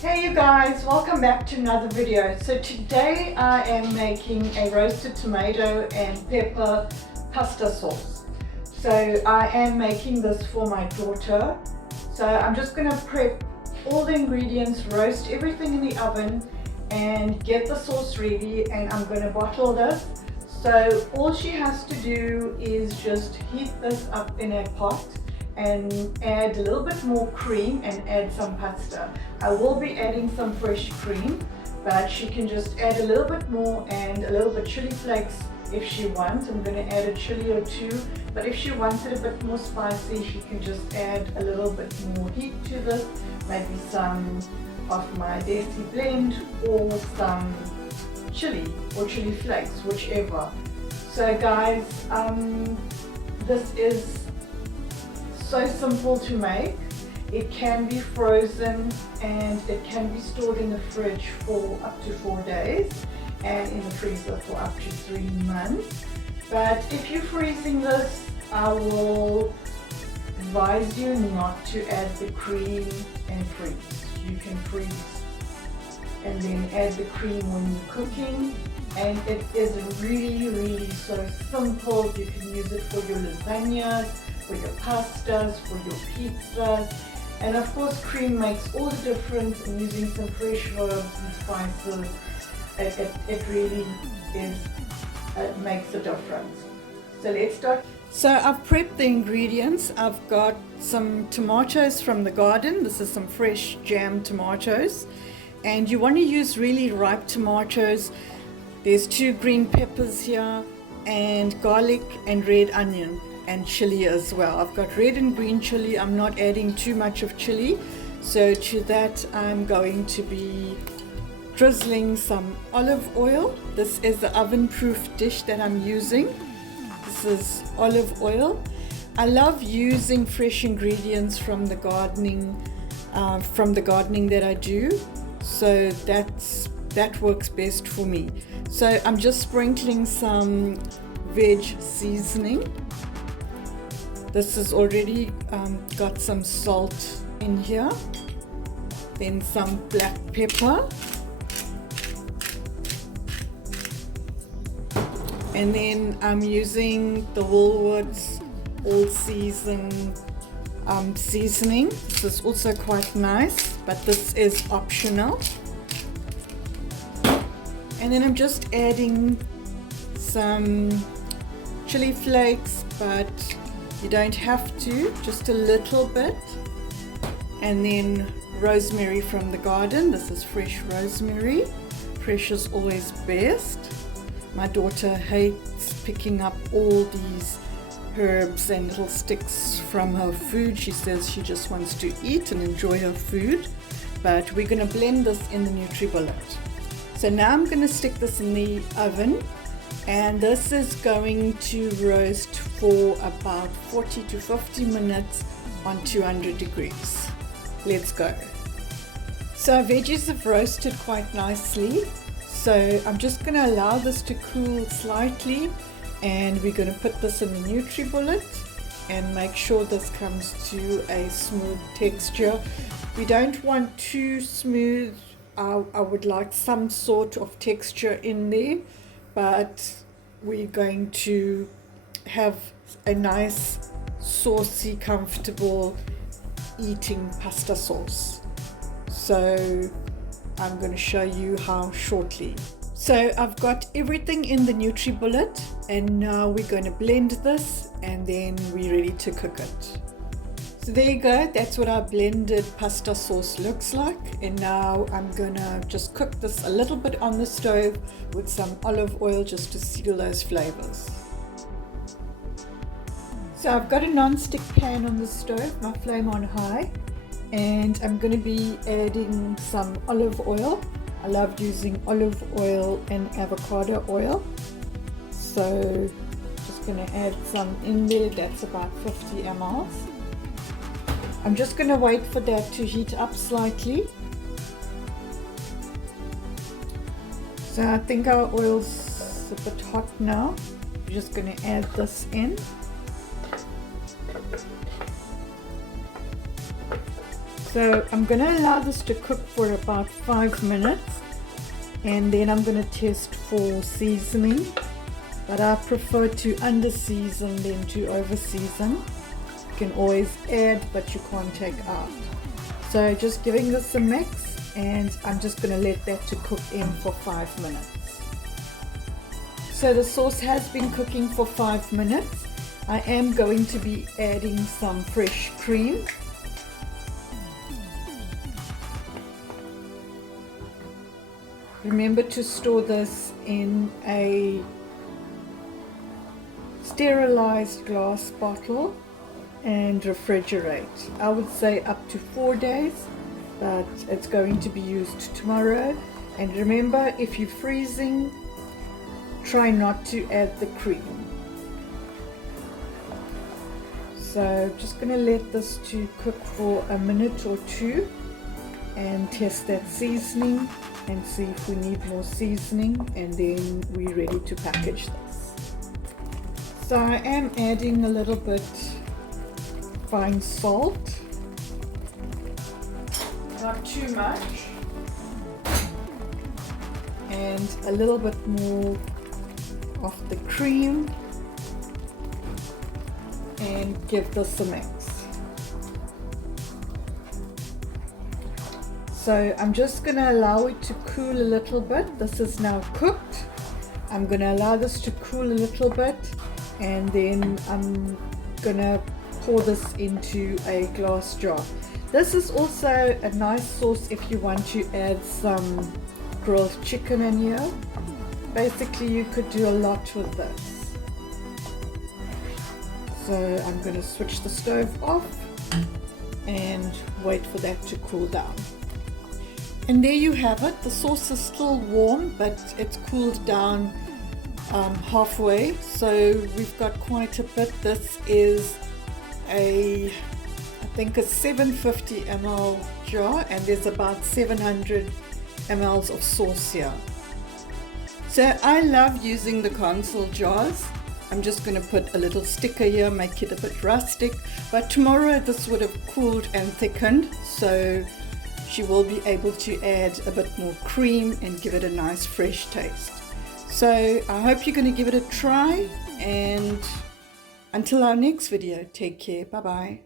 Hey you guys, welcome back to another video. So today I am making a roasted tomato and pepper pasta sauce. So I am making this for my daughter. So I'm just going to prep all the ingredients, roast everything in the oven and get the sauce ready, and I'm going to bottle this. So all she has to do is just heat this up in a pot and add a little bit more cream and add some pasta. I will be adding some fresh cream, but she can just add a little bit more and a little bit chili flakes if she wants. I'm going to add a chili or two, but if she wants it a bit more spicy, she can just add a little bit more heat to this, maybe some of my desi blend or some chili or chili flakes, whichever. So guys, this is so simple to make. It can be frozen and it can be stored in the fridge for up to 4 days and in the freezer for up to 3 months. But if you're freezing this, I will advise you not to add the cream and freeze. You can freeze and then add the cream when you're cooking, and it is really so simple. You can use it for your lasagnas, for your pastas, for your pizzas, and of course cream makes all the difference. And using some fresh herbs and spices, it really is, it makes a difference. So let's start. So I've prepped the ingredients. I've got some tomatoes from the garden. This is some fresh jam tomatoes, and you want to use really ripe tomatoes. There's 2 green peppers here, and garlic and red onion, and chili as well. I've got red and green chili. I'm not adding too much of chili, so to that I'm going to be drizzling some olive oil. This is the oven proof dish that I'm using. This is olive oil. I love using fresh ingredients from the gardening that I do, so that works best for me. So I'm just sprinkling some veg seasoning. This has already got some salt in here, then some black pepper, and then I'm using the Woolworths all season seasoning. This is also quite nice, but this is optional. And then I'm just adding some chili flakes, but you don't have to, just a little bit. And then rosemary from the garden. This is fresh rosemary. Fresh is always best. My daughter hates picking up all these herbs and little sticks from her food. She says she just wants to eat and enjoy her food. But we're going to blend this in the NutriBullet. So now I'm going to stick this in the oven, and this is going to roast for about 40 to 50 minutes on 200 degrees. Let's go. So our veggies have roasted quite nicely, so I'm just going to allow this to cool slightly, and we're going to put this in the NutriBullet and make sure this comes to a smooth texture. We don't want too smooth. I would like some sort of texture in there, but we're going to have a nice, saucy, comfortable eating pasta sauce. So I'm going to show you how shortly. So I've got everything in the NutriBullet, and now we're going to blend this, and then we're ready to cook it. So there you go, that's what our blended pasta sauce looks like. And now I'm gonna just cook this a little bit on the stove with some olive oil just to seal those flavors. So I've got a non-stick pan on the stove, my flame on high, and I'm gonna be adding some olive oil. I love using olive oil and avocado oil. So just gonna add some in there, that's about 50 ml. I'm just going to wait for that to heat up slightly. So I think our oil's a bit hot now. I'm just going to add this in. So I'm going to allow this to cook for about 5 minutes, and then I'm going to test for seasoning, but I prefer to under season than to over season. You can always add, but you can't take out. So just giving this a mix, and I'm just going to let that to cook in for 5 minutes. So the sauce has been cooking for 5 minutes. I am going to be adding some fresh cream. Remember to store this in a sterilized glass bottle and refrigerate. I would say up to 4 days, but it's going to be used tomorrow. And remember, if you're freezing, try not to add the cream. So just going to let this to cook for a minute or two and test that seasoning and see if we need more seasoning, and then we're ready to package this. So I am adding a little bit fine salt, not too much, and a little bit more of the cream, and give this a mix. So I'm just going to allow it to cool a little bit. This is now cooked. I'm going to allow this to cool a little bit, and then I'm going to pour this into a glass jar. This is also a nice sauce if you want to add some grilled chicken in here. Basically, you could do a lot with this. So I'm going to switch the stove off and wait for that to cool down. And there you have it. The sauce is still warm, but it's cooled down halfway. So we've got quite a bit. This is I think a 750 ml jar, and there's about 700 ml of sauce here. So I love using the console jars. I'm just going to put a little sticker here, make it a bit rustic, but tomorrow this would have cooled and thickened, so she will be able to add a bit more cream and give it a nice fresh taste. So I hope you're going to give it a try, and until our next video, take care. Bye bye.